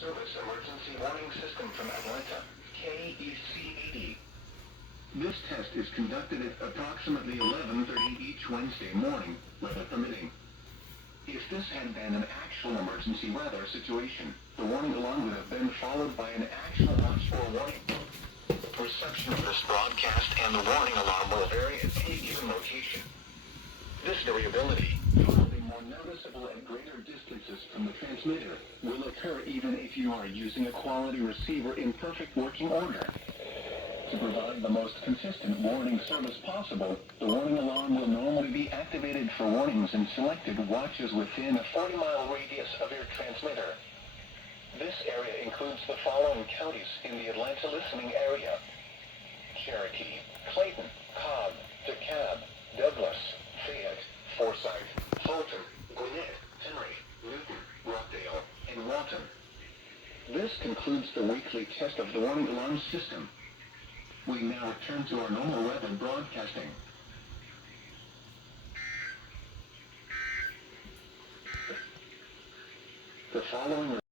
Service Emergency Warning System from Atlanta, KEC-80. This test is conducted at approximately 11:30 each Wednesday morning, weather permitting. If this had been an actual emergency weather situation, the warning alarm would have been followed by an actual watch or warning. Reception of this broadcast and the warning alarm will vary at any given location. This variability, probably more noticeable at greater distances from the transmitter, will occur even if you are using a quality receiver in perfect working order. To provide the most consistent warning service possible, the warning alarm will normally be activated for warnings in selected watches within a 40-mile radius of your transmitter. This area includes the following counties in the Atlanta listening area: Cherokee, Clayton, Cobb, DeKalb, Douglas, Fayette, Forsyth, Fulton, Gwinnett, Henry, Newton, Rockdale, and Walton. This concludes the weekly test of the warning alarm system. We now return to our normal weather broadcasting. The following